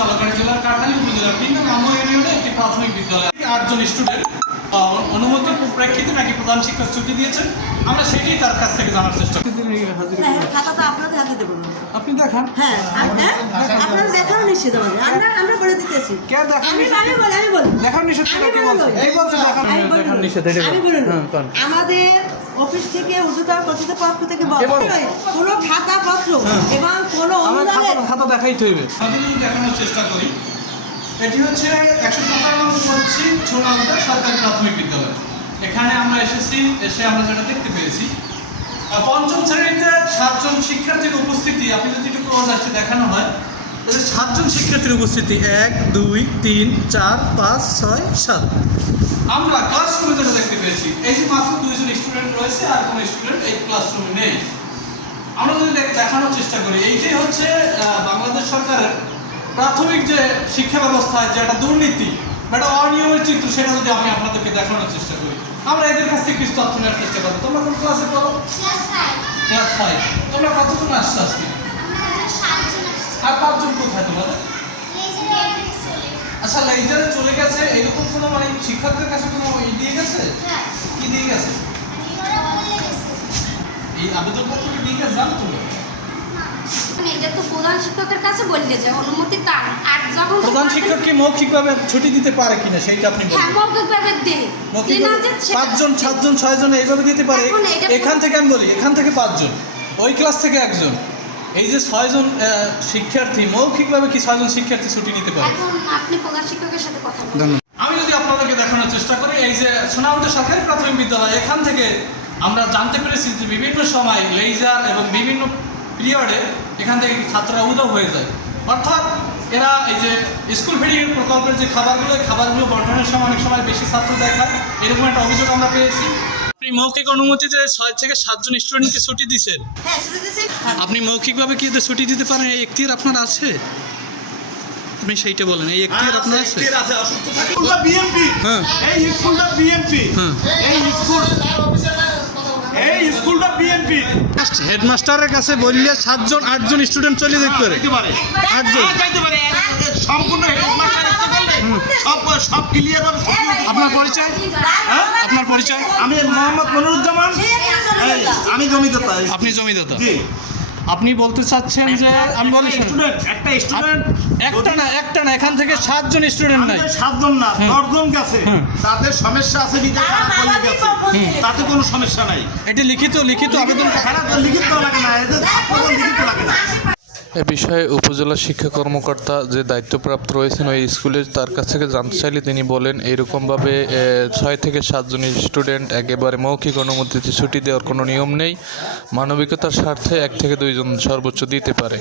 চলাকালী জেলার কাঠালি উপজেলার ৩ নং আমো ইউনিয়নে একটি প্রাথমিক বিদ্যালয় ৮ জন স্টুডেন্ট অনুমতির প্রেক্ষিতে নাকি প্রধান শিক্ষক ছুটি দিয়েছেন। আমরা সেটাই তার কাছ থেকে জানার চেষ্টা করি। খাতাটা আপনাদের হাতে দেবো। আপনি দেখান। হ্যাঁ, আপনারা দেখানো নিশ্চিত আমাদের। আমরা করে দিতেছি। আমি বলি। দেখান নিষেধ কে বলছে? এই বলছে দেখান নিষেধ। আমি বলি আমাদের অফিস থেকে উচ্চতর কর্তৃপক্ষ থেকে কোনো খাতাপত্র এবং কোনো অনুদানের খাতা দেখাইতে হইবে। আমি দেখানোর চেষ্টা করি। এটি হচ্ছে ১১৭ নম্বর পশ্চিম ছোলাউটা সরকারি প্রাথমিক বিদ্যালয়। এখানে আমরা এসে আমরা যেটা দেখতে পেয়েছি, পঞ্চম শ্রেণীতে ৭ জন শিক্ষার্থীর উপস্থিতি। আপনি যদি একটু ক্লোজ আসছে দেখানো হয়, ৭ জন শিক্ষার্থীর উপস্থিতি ১, ২, ৩, ৪, ৫, ৬, ৭। আমরা ক্লাসরুমে যেটা দেখতে পেয়েছি, এই যে মাত্র ২ জন স্টুডেন্ট রয়েছে, আর কোনো স্টুডেন্ট এই ক্লাসরুমে নেই। আমরা যদি দেখানোর চেষ্টা করি, এইটাই হচ্ছে বাংলাদেশ সরকারের প্রাথমিক যে শিক্ষা ব্যবস্থায় যে একটা দুর্নীতি বা একটা অনিয়মের চিত্র, সেটা যদি আমি আপনাদেরকে দেখানোর চেষ্টা করি, আমরা এদের কাছ থেকে কিছু তথ্য নেওয়ার চেষ্টা করবো। তোমরা কোন ক্লাসে পড়ো? ক্লাস 5। তোমরা কতজন আসছো আজকে? আর 5 জন কোথায় তোমাদের? আচ্ছা, লেজারে চলে গেছে, এরকম কোনো মানে শিক্ষকদের কাছে কোনো দিয়ে গেছে? কি দিয়ে গেছে? এই আবেদনপত্র কি দিয়ে গেছে জানো তুমি? এটা তো প্রধান শিক্ষকের কাছে বললে যে অনুমতি তার, আর যখন প্রধান শিক্ষক কি মৌখিকভাবে ছুটি দিতে পারে কিনা সেটা আপনি বলুন। হ্যাঁ, মৌখিকভাবে দেয়। 5 জন 7 জন 6 জন এইভাবে দিতে পারে। এখান থেকে আমি বলি, এখান থেকে 5 জন, ওই ক্লাস থেকে 1 জন, এই যে 6 জন শিক্ষার্থী, মৌখিকভাবে কি 6 জন শিক্ষার্থী ছুটি নিতে পারে? এখন আপনি প্রধান শিক্ষকের সাথে কথা বলুন। আমি যদি আপনাদেরকে দেখানোর চেষ্টা করি, এই যে সোনাউটা সরকারি প্রাথমিক বিদ্যালয়, এখান থেকে আমরা জানতে পেরেছি যে বিভিন্ন সময় লেজার এবং বিভিন্ন পিরিয়ডে এখান থেকে ছাত্ররা উধাও হয়ে যায়। অর্থাৎ এরা এই যে স্কুল ফিডিং প্রকল্পের যে খাবারগুলো বন্টনের সময় অনেক সময় বেশি ছাত্র দেখায়, এরকম একটা অভিযোগ আমরা পেয়েছি। আপনি মৌখিক অনুমতিতে 6 থেকে 7 জন স্টুডেন্টকে ছুটি দিচ্ছেন। আপনি মৌখিকভাবে কি ছুটি দিতে পারেন? এই এখতিয়ার আপনার আছে? আপনি সেইটা বলেন, এই এখতিয়ার আপনার আছে? স্কুলটা বিএমপি, এই স্কুলটা বিএমপি, এই স্কুলটা বিএমপি। হেডমাস্টারের কাছে বললে 7 জন 8 জন স্টুডেন্ট চলে যেতে পারে। 8 জন সম্পূর্ণ হেডমাস্টার বললে সব ক্লিয়ার হবে। আপনার পরিচয়? আপনার পরিচয়? আমি মোহাম্মদ মনিরুজ্জামান, আমি জমিদাতা। আপনি জমিদাতা? জি। আপনি বলতে চাচ্ছেন যে আমি বলি একটা স্টুডেন্ট একটা না এখান থেকে 7 জন স্টুডেন্ট নাই, 7 জন না 10 জন গেছে, তাদের সমস্যা আছে বিধায় বলে গেছে, তাতে কোনো সমস্যা নাই। এটা লিখিত আবেদন লিখিত লাগে না, এদের লিখিত লাগে না। এ বিষয়ে উপজেলা শিক্ষা কর্মকর্তা যে দায়িত্বপ্রাপ্ত রয়েছেন ওই স্কুলের, তার কাছ থেকে জানতে চাইলে তিনি বলেন এইরকমভাবে 6 থেকে 7 জন স্টুডেন্ট একেবারে মৌখিক অনুমতিতে ছুটি দেওয়ার কোনো নিয়ম নেই। মানবিকতার স্বার্থে 1 থেকে 2 জন সর্বোচ্চ দিতে পারে।